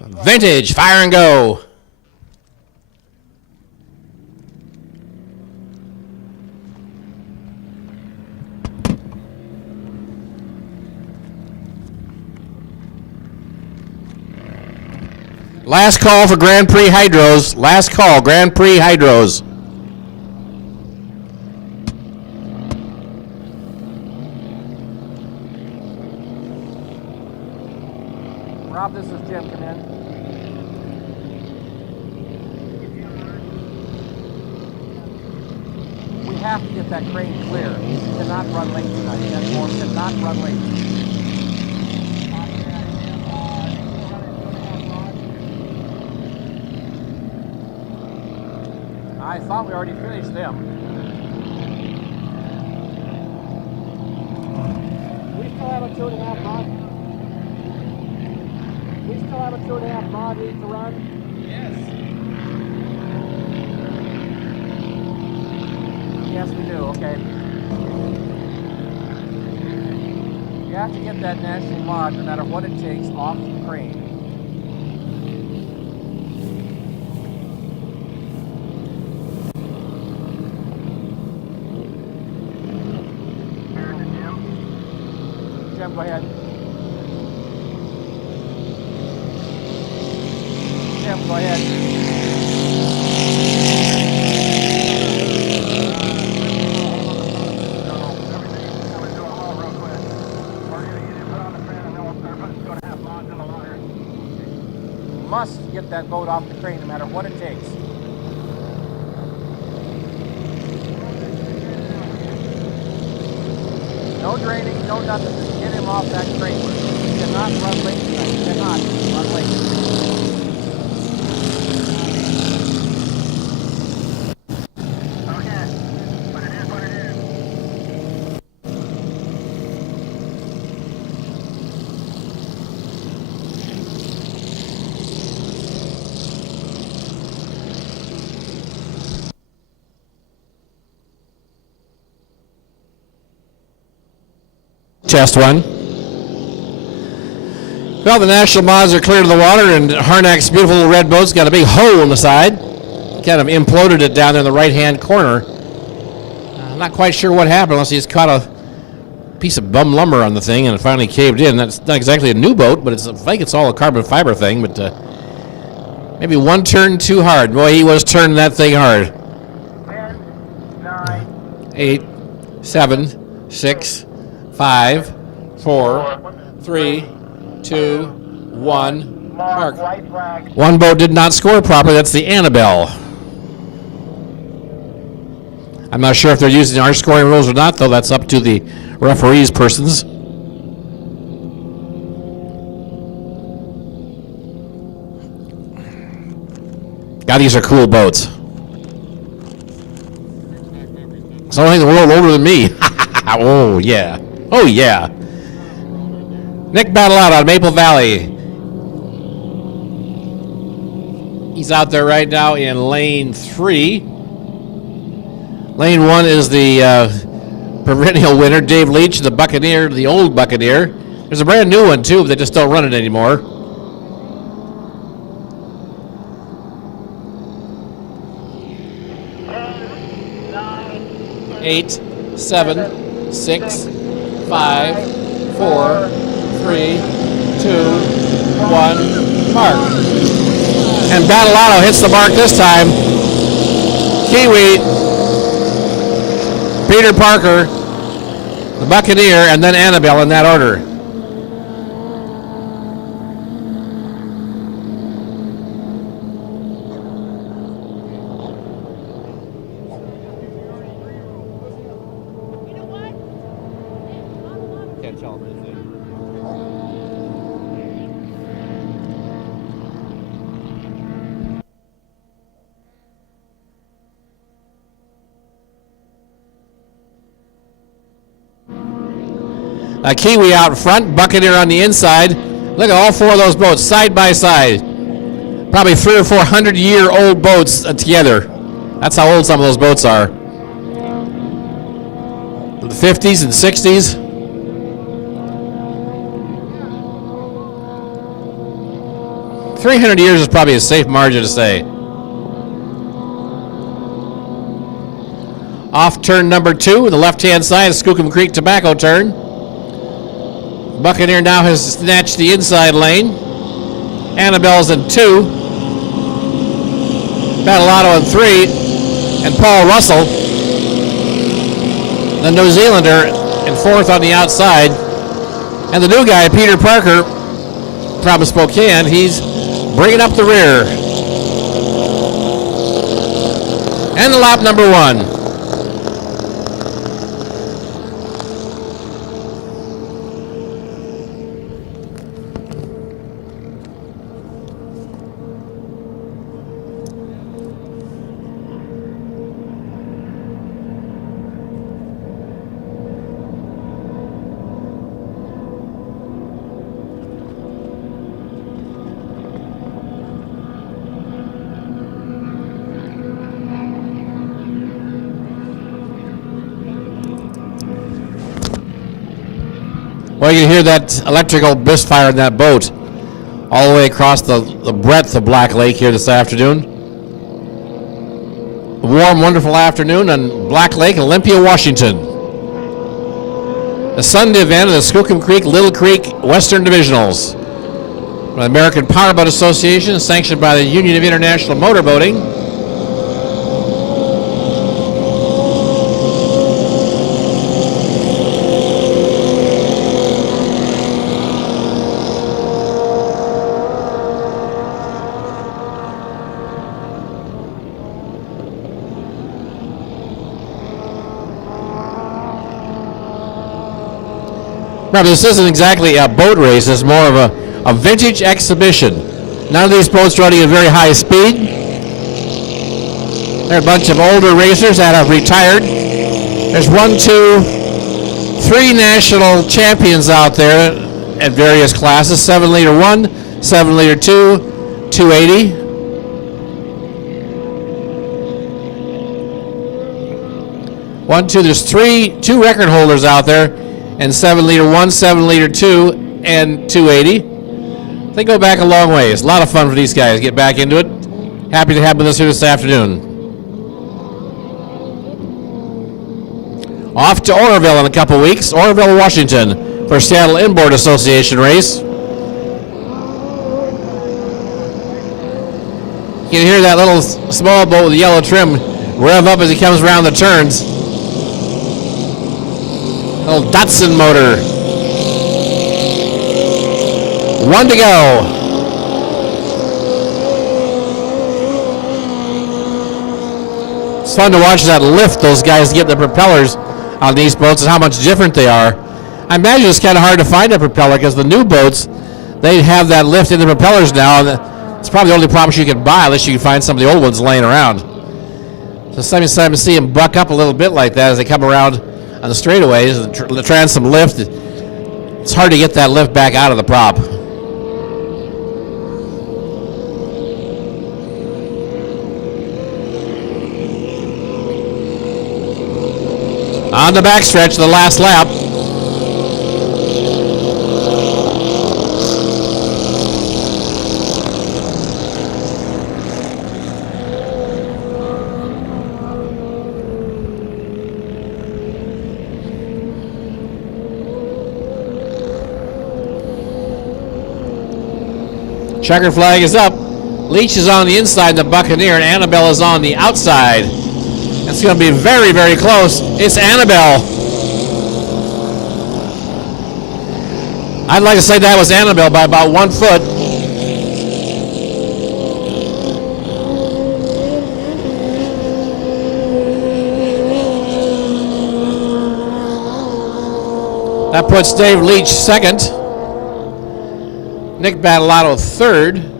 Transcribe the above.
Vintage, fire and go. Last call for Grand Prix hydros. Last call, Grand Prix hydros. Rob, this is Jim. Come in. We have to get that crane clear. He cannot run late tonight. That board cannot run late. I thought we already finished them. We still have a 2.5 rod. We still have a 2.5 rod need to run. Yes. Yes, we do. Okay. You have to get that national mod, no matter what it takes, off the crane. Go ahead. Jim, go ahead. Must get that boat off the crane no matter what it takes. No draining, no nothing. Just get him off that crane. He cannot run late tonight. He cannot run late. Okay, but it is what it is. Test one. Well, the national mods are clear to the water, and Harnack's beautiful little red boat's got a big hole in the side. Kind of imploded it down there in the right-hand corner. I'm not quite sure what happened, unless he just caught a piece of bum lumber on the thing and it finally caved in. That's not exactly a new boat, but I think it's all a carbon fiber thing. But maybe one turn too hard. Boy, he was turning that thing hard. 10, 9, 8, 7, 6, 5, 4, 3, 2, 1. Mark. One boat did not score properly. That's the Annabelle. I'm not sure if they're using our scoring rules or not, though. That's up to the referees persons. God, these are cool boats. It's the only thing in the world older than me. Oh, yeah. Oh, yeah. Nick Battle out on Maple Valley. He's out there right now in lane 3. Lane 1 is the perennial winner, Dave Leach, the Buccaneer, the old Buccaneer. There's a brand new one, too, but they just don't run it anymore. Eight, 7, 6, 5, 4, 3, 2, 1, mark. And Battleato hits the mark this time. Kiwi, Peter Parker, the Buccaneer, and then Annabelle in that order. Can't tell him anything. A Kiwi out front, Buccaneer on the inside. Look at all four of those boats side by side. Probably 300 or 400-year-old boats together. That's how old some of those boats are. The 50s and 60s. 300 years is probably a safe margin to say. Off turn number 2, the left-hand side, Skookum Creek tobacco turn. Buccaneer now has snatched the inside lane. Annabelle's in 2. Battleotto in 3. And Paul Russell, the New Zealander, in 4th on the outside. And the new guy, Peter Parker, from Spokane, he's bringing up the rear. And the lap number 1. Well, you can hear that electrical misfire in that boat all the way across the breadth of Black Lake here this afternoon. A warm, wonderful afternoon on Black Lake, Olympia, Washington. The Sunday event of the Skookum Creek, Little Creek Western Divisionals. The American Powerboat Association, sanctioned by the Union of International Motorboating. Now, this isn't exactly a boat race. It's more of a vintage exhibition. None of these boats running at very high speed. They're a bunch of older racers that have retired. There's 1, 2, 3 national champions out there at various classes. 7-liter 1, 7-liter 2, 280. There's 2 record holders out there. And 7-liter 1, 7-liter 2, and 280. They go back a long ways. A lot of fun for these guys. Get back into it. Happy to have with us here this afternoon. Off to Oroville in a couple weeks. Oroville, Washington for Seattle Inboard Association race. You can hear that little small boat with the yellow trim rev up as he comes around the turns. Little Datsun motor. 1 to go. It's fun to watch that lift those guys get the propellers on these boats and how much different they are. I imagine it's kind of hard to find a propeller because the new boats, they have that lift in the propellers now. And it's probably the only problem you can buy unless you can find some of the old ones laying around. So sometimes you see them buck up a little bit like that as they come around on the straightaways, the transom lift. It's hard to get that lift back out of the prop. On the backstretch, the last lap. Checker flag is up. Leach is on the inside, the Buccaneer, and Annabelle is on the outside. It's going to be very, very close. It's Annabelle. I'd like to say that was Annabelle by about 1 foot. That puts Dave Leach second. Nick Battleotto third.